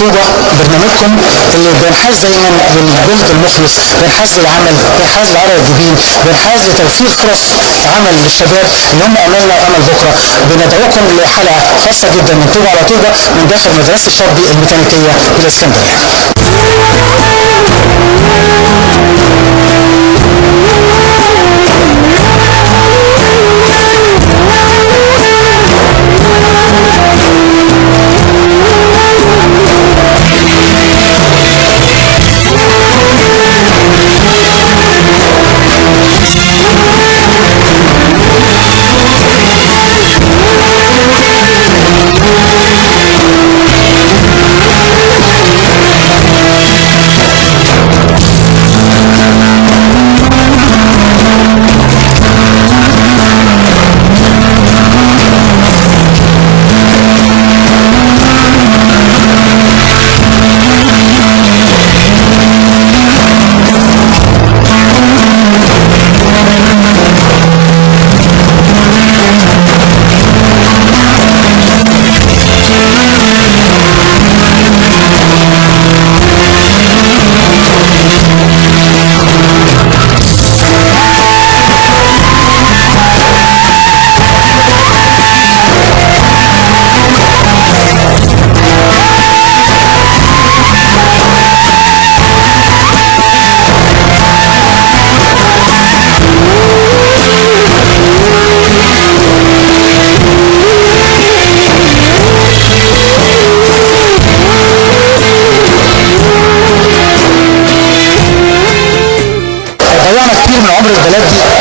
طوبة برنامجكم اللي بينحاز دايما للجهد المخلص، بينحاز للعمل، بينحاز لعرق الجبين، بينحاز لتوفير فرص عمل للشباب اللي هم املنا وامل بكره. بندعوكم لحلقه خاصه جدا من طوبة على طوبة من داخل مدرسه الشاطبي الميكانيكيه بالاسكندريه.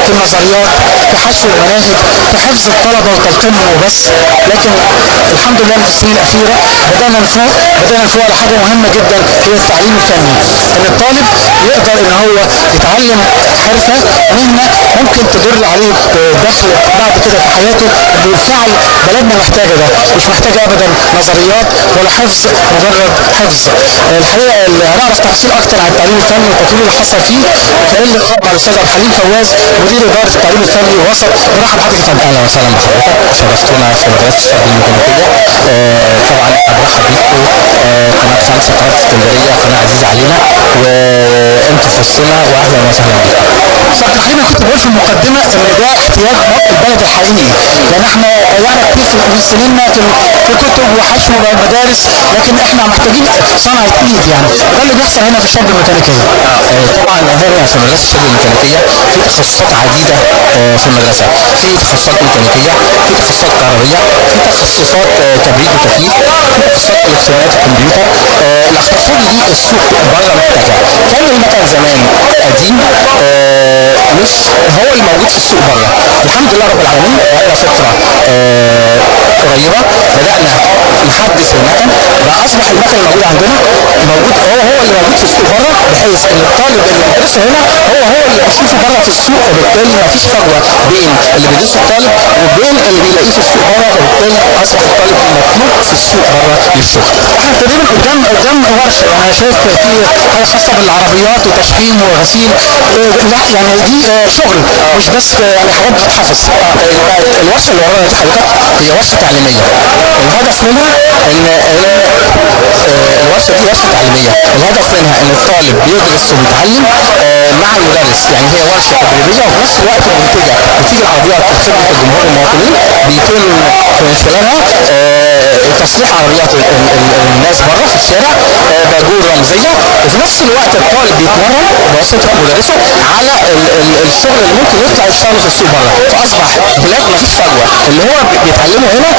في النظريات، في حشو المناهج، في حفظ الطلبه وتلقينهم وبس. لكن الحمد لله في السنين الاخيره بدانا نفوق على حاجه مهمه جدا هي التعليم الفني، ان الطالب يقدر ان هو يتعلم حرفه مهنه ممكن تدر عليه بدخل بعد كده في حياته. بالفعل بلدنا محتاجه ده، مش محتاجه ابدا نظريات ولا حفظ مجرد حفظ. الحقيقه اللي هنعرف تفاصيل اكتر عن التعليم الفني والتطوير اللي حصل فيه كان لقاء مع الاستاذ عبد الحليم فواز مدير اداره التعليم الفني ووسط. برحب بحضرتك يا فندم. اهلا وسهلا بحضرتك، شرفتونا في مدرسه الشاطبي الميكانيكيه. طبعا برحب بيكم قناه 5 قناه اسكندريه، قناه عزيزه علينا وانتم في وسطنا واهلا وسهلا بكم. استاذ عبد الحليم، انا كنت بقول في المقدمه ان ده احتياج البلد الحقيقي، لان احنا ضيعنا كتير من سنيننا في كتب وحشو مدارس، لكن احنا محتاجين صنعه ايد يعني. ده اللي بيحصل هنا في الشاطبي الميكانيكيه. طبعا هنا في مدرسه الشاطبي الميكانيكيه في تخصصات عديده في المدرسه، في تخصصات ميكانيكيه، في تخصصات كهربائيه، في تخصصات تبريد وتكييف، في تخصصات الكترونيات الكمبيوتر. الاختصاصات دي السوق بره محتاجها. كان المكان زمان قديم مش هو الموجود في السوق بره. الحمد لله رب العالمين بقى فتره قريبه بدانا نحدث المكن، بقى اصبح المكن الموجود عندنا موجود هو اللي موجود في السوق بره، بحيث ان الطالب اللي بيدرسه هنا هو اللي بيشوفه بره في السوق، وبالتالي ما فيش فجوه بين اللي بيدرسه الطالب وبين اللي بيلاقيه في السوق بره، وبالتالي اصبح الطالب مطلوب في السوق بره للشغل. احنا تقريبا قدام ورشه، يعني انا شايف في حاجه خاصه بالعربيات وتشحيم وغسيل. لا يعني دي شغل مش بس يعني حاجات بتتحفظ. الورشه اللي ورانا دي حضرتك هي ورشه تعليميه. الهدف منها ان الورشه دي ورشه تعليميه، الهدف منها ان الطالب بيدرس وبيتعلم مع المدرس، يعني هي ورشه تدريبيه وفي نفس الوقت منتجه. بتيجي العربيات لخدمه الجمهور المواطنين، بيتم من خلالها تصليح عربيات الناس بره في الشارع باجور رمزيه، وفي نفس الوقت الطالب بيتمرن بواسطه مدرسه على الشغل اللي ممكن يطلع يشتغله في السوق بره. فاصبح هناك مفيش فجوه، اللي هو بيتعلمه هنا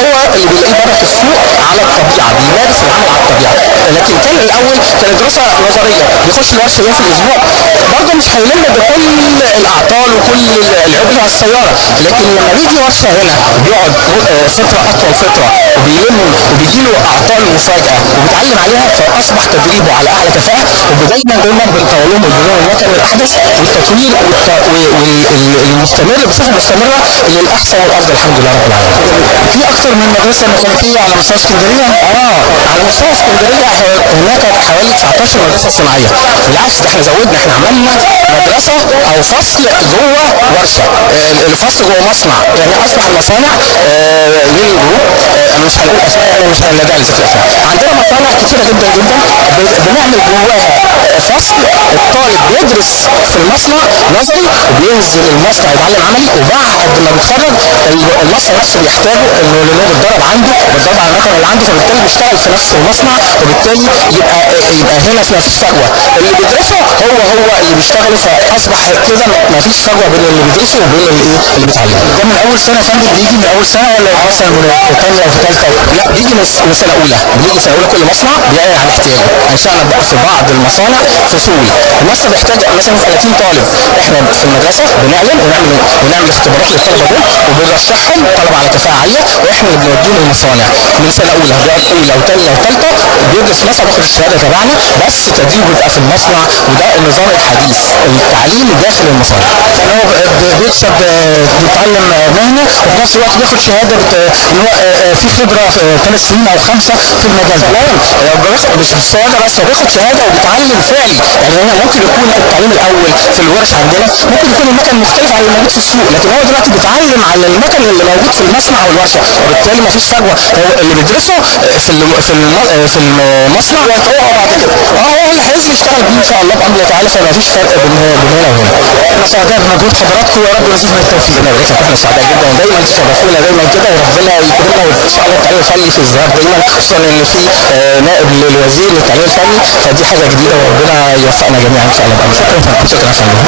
هو اللي بيلاقيه بره في السوق على الطبيعه، بيمارس العمل على الطبيعه. لكن كان الاول كانت دراسه نظريه، بيخش الورشه يوم في الاسبوع، برضه مش هيلم بكل الاعطال وكل العيوب على السياره، لكن لما بيجي ورشه هنا بيقعد فتره اطول فتره وبيلم وبيجي له اعطال مفاجاه وبيتعلم عليها، فاصبح تدريبه على اعلى كفاءه. ودايما بنطور لهم المكن الاحدث والتطوير والمستمر بصفه مستمره للاحسن والافضل الحمد لله رب العالمين. في اكثر من مدرسه ميكانيكيه على مستوى اسكندريه؟ على مستوى اسكندريه هناك حوالي 19 مدرسه صناعيه. بالعكس ده احنا زودنا، احنا عملنا مدرسه او فصل جوه ورشه، الفصل جوه مصنع. يعني اصبح المصانع للجروب مش هنقول اسماء، يعني مش هنلاقي لذكر اسماء. عندنا مصانع كتيره جدا جدا بنعمل جواها فصل الطالب بيدرس في المصنع نظري وبينزل المصنع يتعلم عملي، وبعد ما بيتخرج المصنع نفسه بيحتاجه انه لانه بيتدرب عنده، بيتدرب على المكنه اللي عنده، فبالتالي بيشتغل في نفس المصنع، وبالتالي يبقى هنا ما فيش فجوه. اللي بيدرسه هو اللي بيشتغله، فاصبح كده ما فيش فجوه بين اللي بيدرسه وبين اللي بيتعلمه. ده من اول سنه يا فندم؟ بيجي من اول سنه ولا مثلا من ثانيه او ثالثه؟ لا، بيجي من سنه اولى، بيجي سنه اولى. كل مصنع بيقع على احتياجه. انشانا بقى في بعض المصانع فصول، المصنع بيحتاج مثلا 30 طالب، احنا في المدرسه بنعلن ونعمل اختبارات للطلبه دول، وبنرشحهم طلبه على كفاءه عاليه، واحنا اللي بنوديهم المصانع من سنه اولى، اولى وثانيه وثالثه، بيدرس مصنع بياخد الشهاده تبعنا، بس تدريبه بيبقى في المصنع. وده النظام الحديث، التعليم داخل المصانع. يعني هو بيكسب، بيتعلم مهنه وفي نفس الوقت بياخد شهاده ان هو في خبره 3 سنين او 5 في المجال ده. مش بالشهاده بس، هو بياخد شهاده وبيتعلم فعلي. يعني هنا ممكن يكون التعليم الاول في الورش عندنا ممكن يكون المكن مختلف عن اللي موجود في السوق، لكن هو دلوقتي بيتعلم على المكن اللي موجود في المصنع او الورشه، وبالتالي ما فيش فجوه. هو اللي بيدرسه في المصنع هو بعد كده هو اللي هينزل يشتغل بيه ان شاء الله بامر الله تعالى، فما فيش فرق بين هنا وهنا. احنا سعداء بمجهود حضراتكم، ويا رب مزيد من التوفيق. ربنا يبارك لك، احنا سعداء جدا، ودايما تشرفونا دايما كده، وربنا يكرمنا وان شاء الله التعليم الفني في الزهر دايما، خصوصا ان في نائب للوزير للتعليم الفني، فدي حاجه جديده، وربنا يوفقنا جميعا ان شاء الله. شكرا شكرا.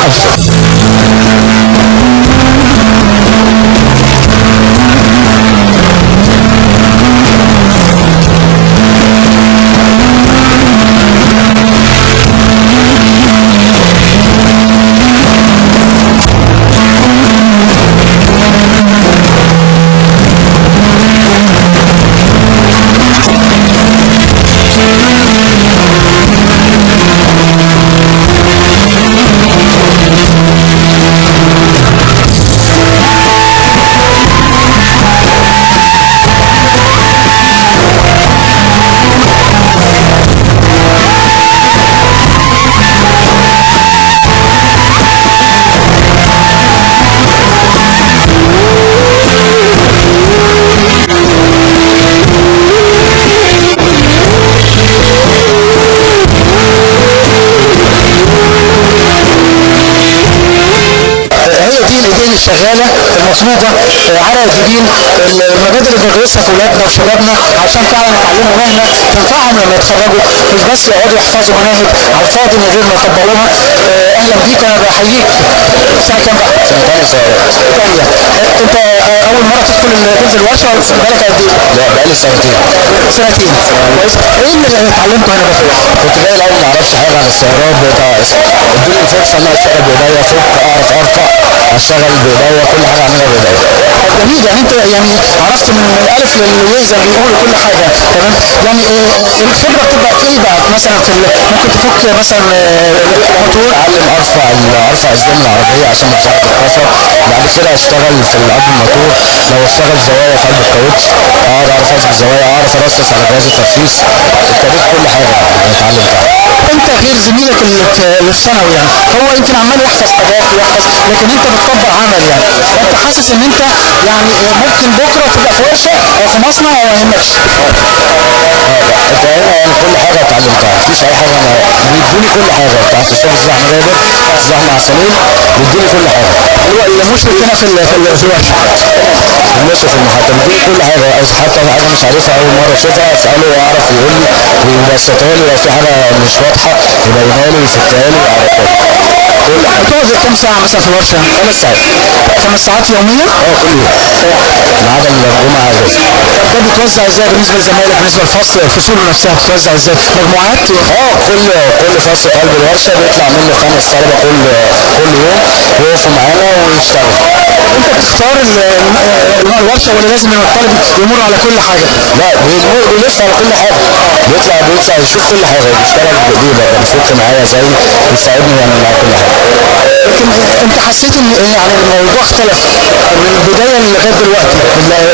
شغاله المطلوبه على جبين المبادئ اللي بندرسها في اولادنا وشبابنا عشان فعلا يتعلموا مهنه تنفعهم لما يتخرجوا، مش بس يقعدوا يحفظوا مناهج على الفاضي من غير ما يطبقوها. اهلا بيك، انا بحييك. سنه كام بقى؟ سنه ثانيه. انت اول مره تدخل الورشه بقالك قد ايه؟ لا، بقالي سنتين. ايه اللي اتعلمته هنا بقى؟ كنت جاي الاول ما اعرفش حاجه عن السيارات، ادوني فرصه ان انا اشتغل بايديا، اعرف ارفع، اشتغل بايديا، كل حاجه اعملها بايديا. جميل، يعني انت يعني عرفت من الالف للياء زي ما بيقولوا كل حاجه. تمام. يعني الخبره بتبقى في ايه بقى؟ مثلا ممكن تفك مثلا موتور، اتعلم ارفع الزمن العربيه عشان مساعده الكسر، بعد كده اشتغل في قلب الموتور، لو اشتغل زوايا في قلب الكاوتش اعرف اثبت زوايا، اعرف ارصص على جهاز الترصيص، ابتديت كل حاجه اتعلمتها. انت غير زميلك اللي في ثانوي، يعني هو يمكن عمال يحفظ حاجات ويحفظ، لكن انت بتطبق عمل. يعني انت حاسس ان انت يعني ممكن بكره تبقى في ورشه او في مصنع وما يهمكش؟ انت هنا يعني كل حاجه اتعلمتها، مفيش اي حاجه، بيدوني كل حاجه بتاعت الشغل، الزحمه رابط، الزحمه عسلين، بيدوني كل حاجه. هو اللي مشرف هنا في الورشه، المشرف في المحطه بيدوني كل حاجه، حتى حاجه مش عارفها اول مره اشوفها اساله واعرف يقول لي ويبسطها لي، لو في حاجه مش واضحه يبينها لي ويفكها لي ويعرفها لي. بتقعد كام ساعه مثلا في الورشه؟ 5 ساعات. 5 ساعات يوميا؟ كل يوم ما عدا الجمعه اجازه. ده بتوزع ازاي بالنسبه لزمايلك؟ بالنسبه للفصل الفصول نفسها بتوزع ازاي؟ مجموعات؟ كل فصل قلب الورشه بيطلع منه 5 طلبه كل يوم يقفوا معانا ويشتغلوا. انت بتختار نوع الورشه ولا لازم ان الطالب يمر على كل حاجه؟ لا، بيلف على كل حاجه، بيطلع يشوف كل حاجه، بيشتغل بايديه بقى، بيفك معايا زي بيساعدني يعمل معايا كل حاجه. لكن انت حسيت ان يعني الموضوع اختلف من البدايه لغايه دلوقتي؟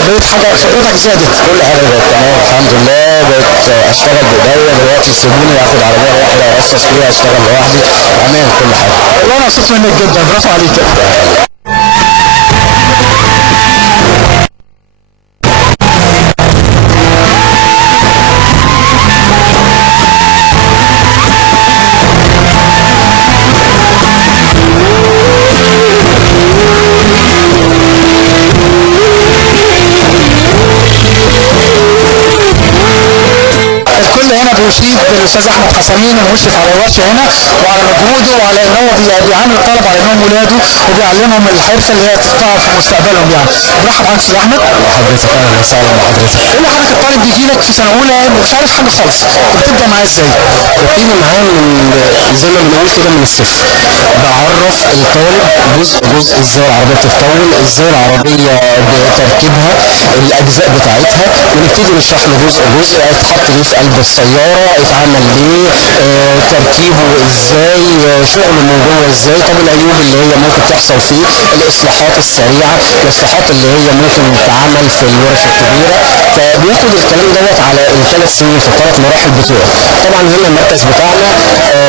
بقيت حاجه خبرتك زادت؟ كل حاجه بقت تمام الحمد لله، بقيت اشتغل بايديا دلوقتي، يسيبوني اخد عربيه واحده وارصص فيها اشتغل لوحدي، امان كل حاجه. والله انا مبسوط منك جدا، برافو عليك. الكل هنا بيشيد بالاستاذ احمد حسنين المشرف على الورشه هنا، وعلى مجهوده، وعلى ان هو بيعامل الطلبه على انهم ولاده، وبيعلمهم الحرفه اللي هي تنفعهم في مستقبلهم يعني. برحب بحضرتك استاذ احمد. حضرتك اهلا وسهلا بحضرتك. ايه اللي حضرتك الطالب بيجي لك في سنه اولى مش عارف حاجه خالص، بتبدا معاه ازاي؟ ببتدي معاه من زي ما بنقول كده من الصفر، بعرف الطالب جزء ازاي العربيه بتتكون، ازاي العربيه بتركيبها، الاجزاء بتاعتها، ونبتدي نشرح له جزء اتحط ليه في قلب السياره، اتعمل ليه، تركيبه ازاي، شغله من جوه ازاي، طب العيوب اللي هي ممكن تحصل فيه، الاصلاحات السريعه، الاصلاحات اللي هي ممكن تتعمل في الورش الكبيره. فبياخد الكلام دوت على الثلاث سنين في الثلاث مراحل بتوعه. طبعا هنا المركز بتاعنا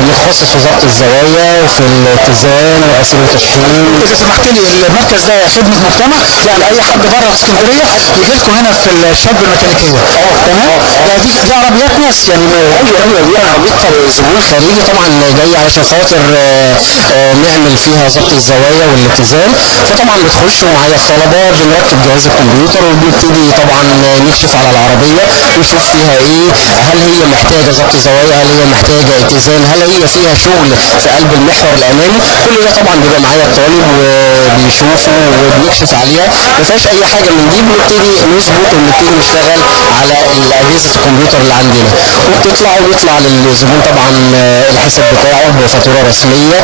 متخصص في ضبط الزوايا وفي الاتزان واسير التشحيم. اذا سمحت لي، المركز ده خدمه مجتمع، يعني اي حد بره في اسكندريه يجي لكم هنا في الشاب الميكانيكيه. تمام؟ يعني دي عربيات ناس يعني. ايوه دي عربيه زبون خارجي طبعا جاي علشان خاطر نعمل فيها ضبط الزوايا والاتزان. فطبعا بتخشوا معايا الطلبه، بنركب جهاز الكمبيوتر وبنبتدي طبعا نكشف على العربيه ونشوف فيها ايه، هل هي محتاجه ضبط زوايا، هل هي محتاجه اتزان، هل هي فيها شغل في قلب المحور الامامي. كل ده طبعا بيبقى معايا الطالب وبيشوفه وبنكشف عليها. ما فيهاش اي حاجه من دي، بنبتدي نظبط ونبتدي نشتغل على اجهزه الكمبيوتر اللي عندنا، ويطلع للزبون طبعا الحساب بتاعه بفاتوره رسميه.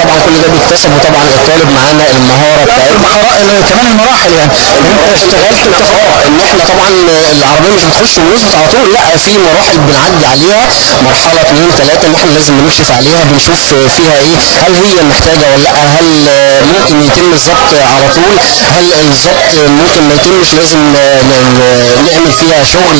طبعا كل ده بيكتسبه طبعا الطالب معانا المهاره بتاعته، كمان المراحل يعني. اشتغلت ان احنا طبعا العربيه مش بتخش ونظبط على طول، لا في مراحل بنعدي عليها، مرحله 2 3 ان احنا لازم نكشف عليها، بنشوف فيها ايه، هل هي محتاجه ولا لا، هل ممكن يتم الضبط على طول، هل الضبط ممكن ما يتمش، لازم نعمل فيها شغل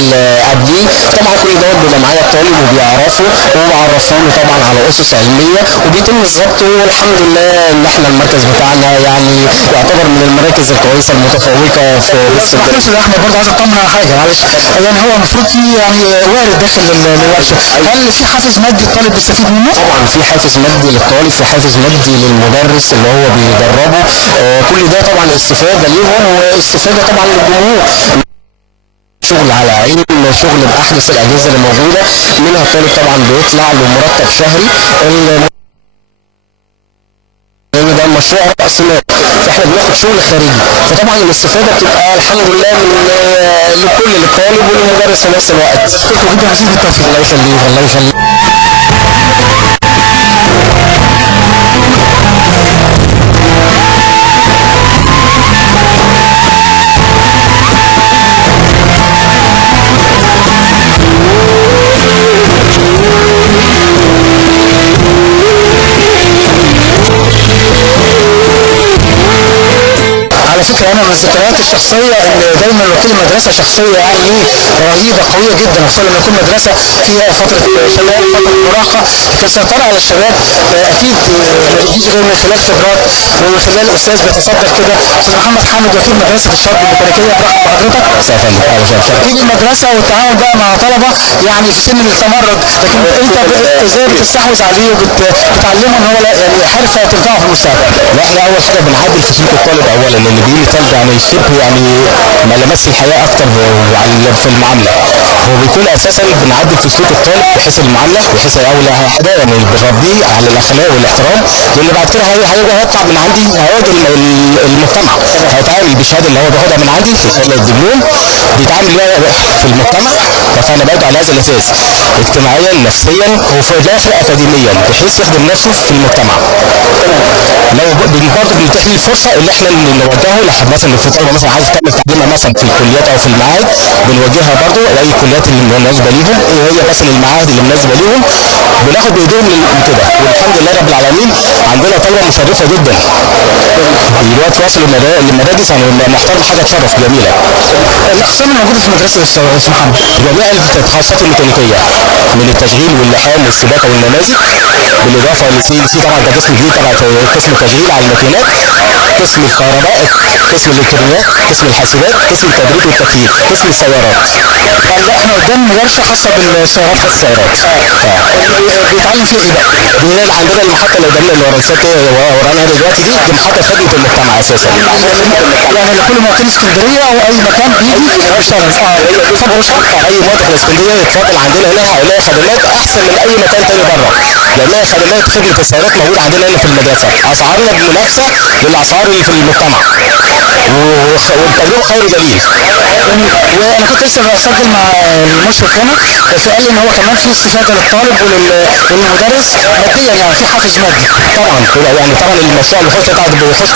قبليه. طبعا كل دوت بيبقى معايا الطالب وبيعرفه، وبعرفه له طبعا على اسس علميه، وبيتم الضبط. والحمد لله ان احنا المركز بتاعنا يعني يعتبر من المراكز الكويسه المتفوقه في اسكندريه. استاذ احمد برضه عايز اطمن على حاجه معلش، يعني هو المفروض في يعني وارد داخل الورشه، هل في حافز مادي الطالب بيستفيد منه؟ طبعا في حافز مادي للطالب، في حافز مادي للمدرس اللي هو بيدربه. كل ده طبعا استفاده ليهم واستفاده طبعا للجمهور. شغل على علم، شغل باحدث الاجهزه اللي موجوده، منها الطالب طبعا بيطلع له مرتب شهري. ده مشروع راس مال، فاحنا بناخد شغل خارجي، فطبعا الاستفاده بتبقى الحمد لله لكل للطالب وللمدرس في نفس الوقت. شكرا جدا، مزيد بالتوفيق. الله يخليك الله يخليك. على فكره انا من الذكريات الشخصيه ان دايما وكيل المدرسه شخصيه يعني رهيبه قويه جدا، خصوصا لما يكون مدرسه فيها فتره شباب، فتره مراهقه، لكن السيطره على الشباب اكيد ما بيجيش غير من خلال خبرات ومن خلال استاذ بيتصدر كده. استاذ محمد حامد وكيل مدرسه الشاب الميكانيكيه، برحب بحضرتك. تيجي المدرسه والتعاون بقى مع طلبه يعني في سن التمرد، لكن انت ازاي بتستحوذ عليه وبتعلمه ان هو يعني حرفه تنفعه في المستقبل؟ لا احنا اول حاجه بنعدل في سلوك الطالب اولا، لان بيجي طالب يعني شبه يعني ما لمس الحياه اكتر في المعامله. هو بيكون اساسا بنعدل في سلوك الطالب بحيث المعامله، بحيث اول حاجه يعني بنربيه على الاخلاق والاحترام، لان بعد كده هيطلع من عندي هيقعد المجتمع، هيتعامل بالشهاده اللي هو بياخدها من عندي في الدبلوم، بيتعامل بيها في المجتمع. فانا برجع على هذا الاساس اجتماعيا نفسيا وفي الاخر اكاديميا، بحيث يخدم نفسه في المجتمع. لو برضه بيتيح لي الفرصه اللي احنا نوجهه مثلا في طلبه مثلا عايزه تعمل تقديمها مثلا في الكليات او في المعاهد، بنوجهها برضه لاي كليات اللي مناسبه ليهم، وهي مثلا المعاهد اللي مناسبه ليهم بناخد بايديهم كده. والحمد لله رب العالمين عندنا طلبه مشرفه جدا دلوقتي وصلوا للمدارس، يعني محترم، حاجه تشرف جميله. الاقسام الموجوده في مدرسه يا استاذ محمد جميع التخصصات الميكانيكيه من التشغيل واللحام والسباكه والنماذج، بالاضافه لسي طبعا ده قسم جديد تبع قسم التشغيل على الماكينات، قسم الكهرباء، قسم الالكترونيات، قسم الحاسبات، قسم التبريد والتكييف، قسم السيارات. لا احنا قدام ورشه خاصه بالسيارات. بيتعلم فيها ايه بقى؟ عندنا المحطه اللي قدامنا اللي ورانا دلوقتي دي محطه خدمه المجتمع اساسا. يعني لكل مواطن اسكندريه او اي مكان بيجي يشتغل. اي مواطن في اسكندريه يتفضل عندنا هنا هيلاقي خدمات احسن من اي مكان تاني بره، لان خدمات خدمه السيارات موجوده عندنا هنا في المدرسه، اسعارنا بمنافسه للاسعار اللي في المجتمع، والتجربه خير دليل. وانا كنت لسه بسجل مع المشرف هنا، فقال لي ان هو كمان في استفاده للطالب وللمدرس ماديا، يعني في حافز مادي. طبعا طبعا المشروع اللي بيخش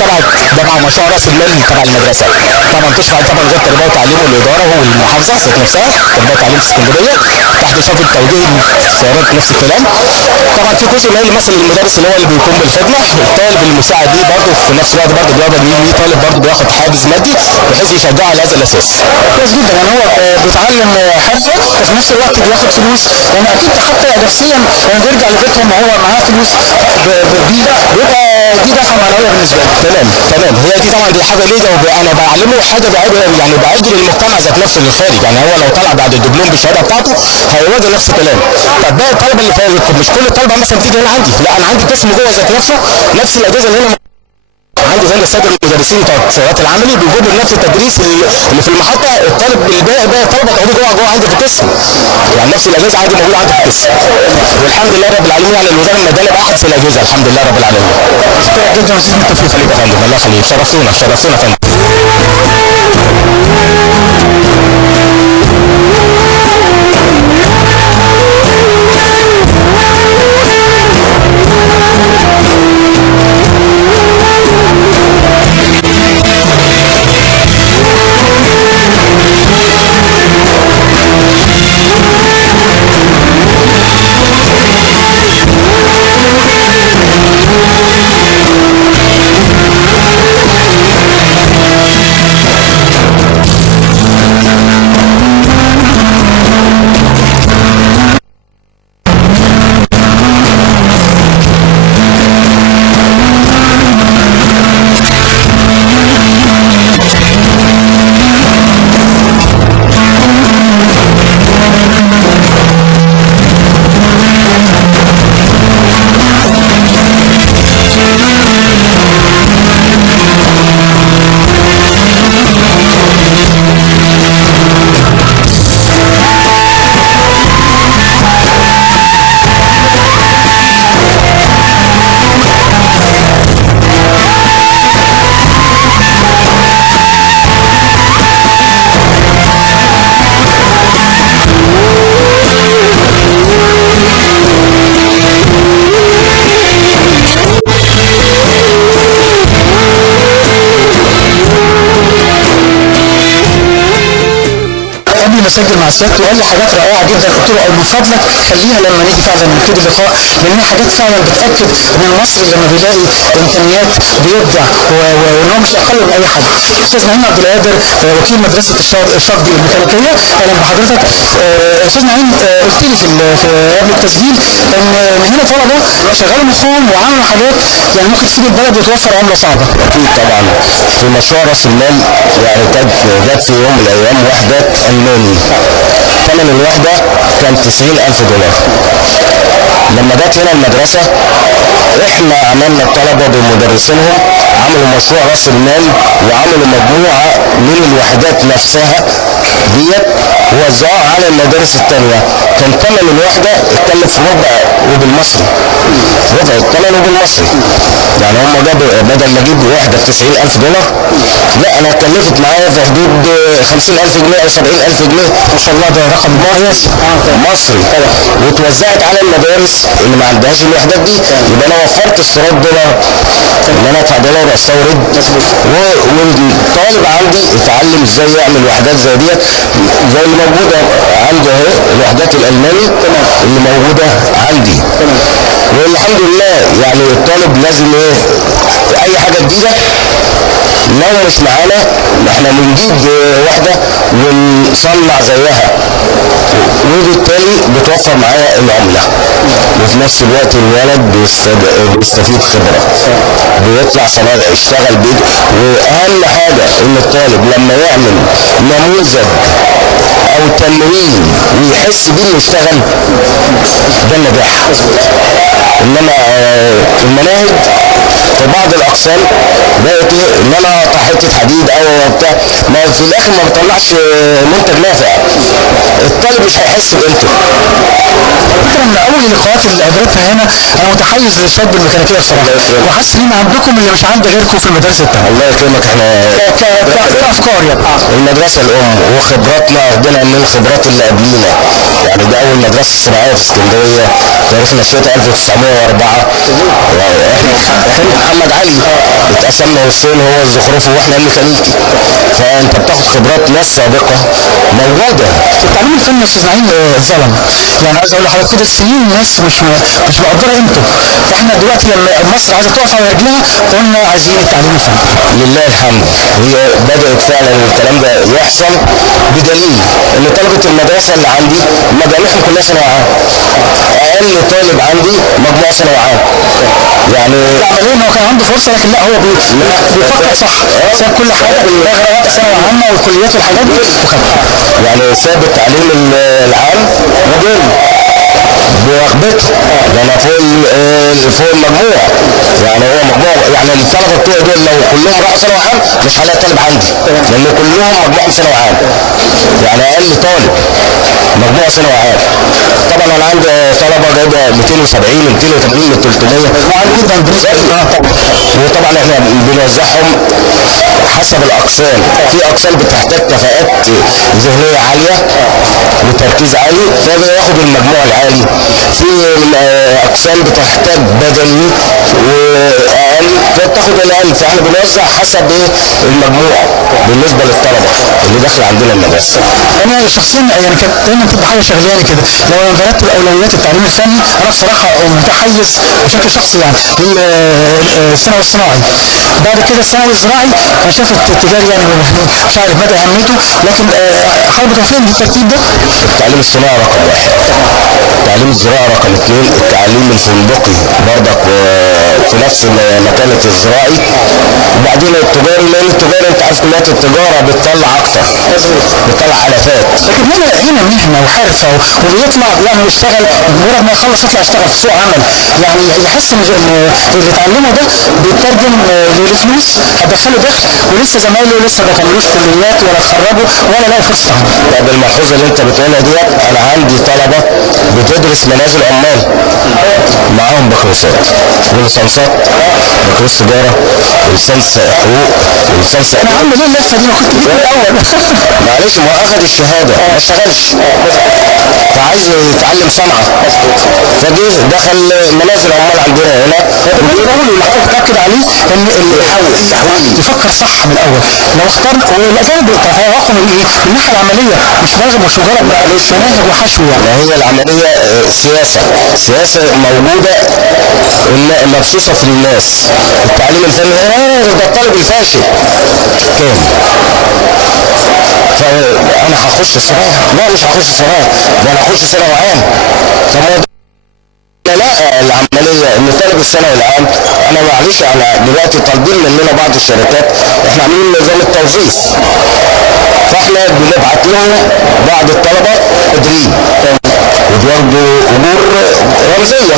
تبع مشروع راس المال تبع المدرسه، طبعا تشرف طبعا وزاره التربيه والتعليم والاداره والمحافظه ذات نفسها، التربيه والتعليم في اسكندريه تحت اشراف التوجيه السيارات نفس الكلام. طبعا في جزء اللي مثلا المدرس اللي هو اللي بيقوم بالخدمه، الطالب المساعد دي برضه في نفس الوقت برضه بيقدر ليه طالب برضه بياخد حافز مادي بحيث يشجعه على هذا الاساس. كويس جدا، يعني هو بيتعلم حرفه وفي نفس الوقت بياخد فلوس، يعني اكيد حتى نفسيا لما بيرجع لبيتهم وهو معاه فلوس بيبقى دي دفعه معنويه بالنسبه له. تمام هي دي طبعا دي حاجه ليه، انا بعلمه حاجه يعني بعد للمجتمع ذات نفسه للخارج، يعني هو لو طلع بعد الدبلوم بالشهاده بتاعته هيواجه نفس الكلام. طب باقي الطلبه اللي فاتت مش كل الطلبه مثلا بتيجي هنا عندي، لا انا عندي قسم جوه ذات نفسه نفس الاجهزه اللي هنا عندي هنا الساده المدرسين بتوع السيارات العملي بيجيبوا نفس التدريس اللي في المحطه، الطالب باقي الطلبه موجوده جوه عندي في القسم، يعني نفس الاجهزه عندي موجوده عندي في القسم. والحمد لله رب العالمين، يعني الوزاره المدنيه باحدث الاجهزه الحمد لله رب العالمين. شكرا جدا يا استاذ التوفيق. يا فندم الله يخليك، شرفتونا يا فندم. مسجل مع سيادته وقال لي حاجات رائعه جدا، قلت له من فضلك خليها لما نيجي فعلا نبتدي اللقاء، لان حاجات فعلا بتاكد ان المصري لما بيلاقي امكانيات بيبدع وان هو مش اقل من اي حد. استاذ نعيم عبد القادر وكيل مدرسه الشاطبي الميكانيكيه، اهلا بحضرتك. استاذ نعيم قلت لي في قبل التسجيل ان هنا طلبه شغالوا مخهم وعملوا حاجات يعني ممكن تفيد البلد وتوفر عمله صعبه. اكيد طبعا. في مشروع راس المال يعني جت في يوم من الايام وحده الماني، ثمن الوحده كان $90,000. لما جت هنا المدرسه احنا عملنا الطلبه بمدرسينهم عملوا مشروع راس المال وعملوا مجموعه من الوحدات نفسها ديت ووزعوها على المدارس الثانيه. كان ثمن الوحده اتكلف ربع وبالمصري، ربع الثمن وبالمصري. يعني هم جابوا بدل ما اجيب وحده ب $90,000، لا انا اتكلفت معايا في حدود 50,000 جنيه او 70,000 جنيه. ما شاء الله، ده رقم كويس مصري، واتوزعت على المدارس اللي ما عندهاش الوحدات دي. يبقى انا وفرت استيراد دولار، ان انا ادفع دولار واستورد، والطالب عندي اتعلم ازاي يعمل وحدات زي ديت، زي اللي موجوده عندي اهي، الوحدات الالماني اللي موجوده عندي. والحمد لله يعني الطالب لازم ايه، اي حاجه جديده لو مش معانا احنا بنجيب وحده ونصنع زيها، وبالتالي بتوفر معايا العمله، وفي نفس الوقت الولد بيستفيد خبره، بيطلع صنايعي يشتغل بايده. واهم حاجه ان الطالب لما يعمل نموذج او تمرين ويحس بيه انه يشتغل، ده النجاح. انما المناهج في بعض الاقسام بقت ان انا اقطع حته حديد او بتاع، ما في الاخر ما بطلعش منتج نافع، الطالب مش هيحس بقيمته. الفكره ان اول اللقاءات اللي قابلتها هنا انا متحيز للشاب الميكانيكيه بصراحه، وحاسس ان عندكم اللي مش عند غيركم في المدارس الثانيه. الله يكرمك، احنا كافكار يعني المدرسه الام وخبراتنا واخدينها من الخبرات اللي قبلينا. يعني ده اول مدرسه صناعيه في اسكندريه، تاريخ نشأتها 1904. احنا محمد علي اتقسمنا نصين، هو الزخرفي واحنا الميكانيكي، فانت بتاخد خبرات ناس سابقه موجوده. التعليم الفني يا استاذ نعيم اتظلم، يعني عايز اقول لحضرتك كده السنين الناس مش مقدره قيمته، فاحنا دلوقتي لما مصر عايزه تقف على رجلها قلنا عايزين التعليم الفني. لله الحمد، هي بدات فعلا الكلام ده يحصل، بدليل ان طلبه المدرسه اللي عندي مجاميعهم كلها ثانوي عام. اقل طالب عندي مجموع ثانوي عام. يعني العمليه ان هو كان عنده فرصه، لكن لا هو بيفكر صح، ساب كل حاجه، لغى الثانويه العامه والكليات والحاجات دي وخدها. يعني ساب التعليم العام وجاي برغبته، ده انا فوق المجموع. يعني هو مجموع، يعني الطلبه بتوعي دول لو كلهم راحوا ثانوي عام مش هلاقي طالب عندي، لان كلهم مجموعهم ثانوي عام. يعني اقل طالب مجموع ثانوي عام. طبعا انا عندي طلبه جايبه 270 280 من 300 عالي جدا بالنسبه طبعا. وطبعا احنا بنوزعهم حسب الاقسام، في اقسام بتحتاج كفاءات ذهنيه عاليه وتركيز عالي فبياخد المجموع العالي، في اقسام بتحتاج بدني واقل فبتاخد الاقل، فاحنا بنوزع حسب المجموع بالنسبه للطلبه اللي داخل عندنا المدرسه. انا شخصيا يعني كانت دايما تبقى حاجه شغلاني كده، لو انا برتب اولويات التعليم الفني انا بصراحه متحيز بشكل شخصي يعني للثانوي الصناعي. بعد كده الثانوي الزراعي انا شايف التجاري يعني مش عارف مدى اهميته، لكن حضرتك بتوافقني في الترتيب ده؟ التعليم الصناعي رقم 1، التعليم الزراعي رقم 2، التعليم الفندقي برضك في نفس مكانه الزراعي، وبعدين التجاري، لان التجاري انت عارف كليات التجاره بتطلع اكتر، بتطلع الافات. لكن هنا مهنه وحرفه وبيطلع يعني يشتغل مجرد ما يخلص يطلع يشتغل في سوق عمل، يعني يحس ان اللي اتعلمه ده بيترجم لفلوس هتدخله دخل، ولسه زمايله لسه ما كملوش كليات ولا اتخرجوا ولا لاقوا فرصه عمل. لا بالملحوظه اللي انت بتقولها ديت، انا عندي طلبه بتدرس منازل عمال معاهم بكالوريوسات وليسانسات، بكالوريوس تجاره وليسانس حقوق وليسانس. انا عم ليه اللفه دي؟ ما كنت جيت من الاول. معلش ما اخد الشهاده ما اشتغلش، فعايز يتعلم صنعه، فجه دخل منازل عمال عندنا هنا. بقول اللي حضرتك تاكد عليه ان اللي يحاول يفكر صح من الاول، لو اختار والاجانب بيتفوقوا من ايه؟ من الناحيه العمليه، مش مجرد مناهج وحشو يعني. ما هي العمليه سياسه موجوده مبثوثه في الناس. التعليم الفني ده الطالب الفاشل كام؟ فانا هخش صناعه؟ لا مش هخش صناعه، ده انا هخش ثانوي عام. لا العمليه ان طالب الثانوي العام، انا معلش انا دلوقتي طالبين مننا بعض الشركات احنا عاملين نظام التوظيف، فاحنا بنبعت لهم بعض الطلبه تدريب وبياخدوا امور رمزيه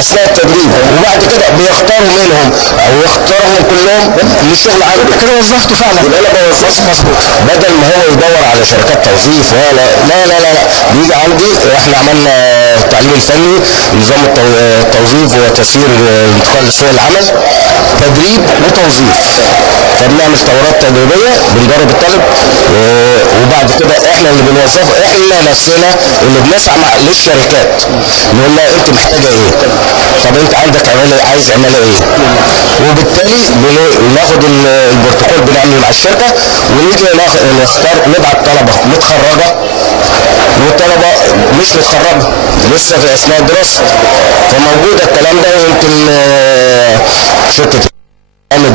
اثناء التدريب، وبعد كده بيختاروا منهم كلهم او يختارهم كلهم للشغل عنده. كده وظفته فعلا. يبقى انا بوظفه مظبوط، بدل ما هو يدور على شركات توظيف ولا لا لا لا لا، بيجي عندي. احنا عملنا التعليم الفني، نظام التوظيف وتسيير الانتقال لسوق العمل، تدريب وتوظيف. فبنعمل دورات تدريبيه، بندرب الطالب، وبعد كده احنا اللي بنوظفه، احنا نفسنا اللي بنسعى للشركات، نقول لها انت محتاجه ايه؟ طب انت عندك عماله، عايز عماله ايه؟ وبالتالي بناخد البروتوكول، بنعمل مع الشركه، ونيجي نختار، نبعت طلبه متخرجه وطلبه مش متخرجه لسه في اثناء الدراسه. فموجود الكلام ده. يمكن شركه قامت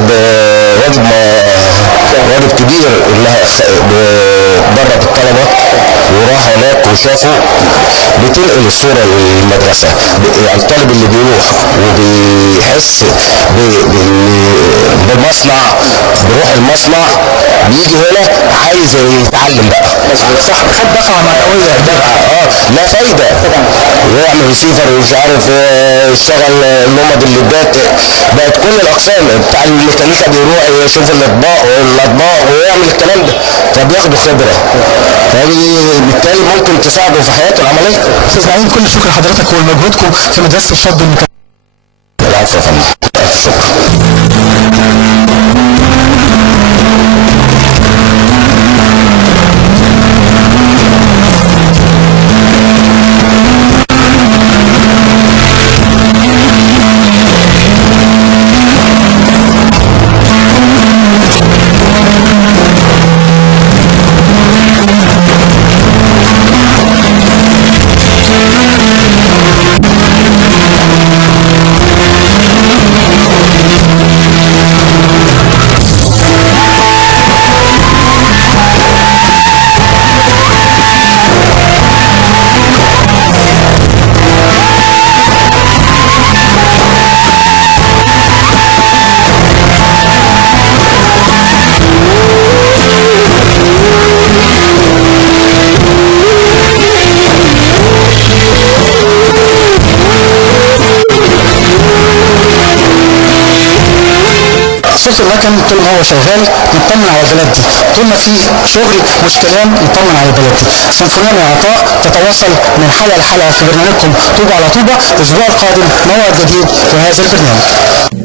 بواجب كبير انها بتدرب الطلبه، وراحوا هناك وشافوا، بتنقل الصوره للمدرسه. يعني الطالب اللي بيروح وبيحس بمصنع، بروح المصنع، بيجي هنا عايز يتعلم بقى. صح، خد دفعه معنويه. لا فايده. يعمل ريسيفر ومش عارف يشتغل النمط اللي بقت كل الاقسام بتاع الميكانيكا بيروح يشوف الاطباق ويعمل الكلام ده، فبياخدوا خبره، فبالتالي ممكن تساعده في حياته العمليه. استاذ نعيم، كل شكر لحضرتك ومجهودكم في مدرسه الشاب الميكانيكي. العفو يا فندم، الف شكر. صوت المكن طول ما هو شغال نطمن على البلد دي، طول ما في شغل مش كلام نطمن على البلد دي. سيمفونية من العطاء تتواصل من حلقة لحلقة في برنامجكم طوبة على طوبة. الأسبوع القادم موعد جديد في هذا البرنامج.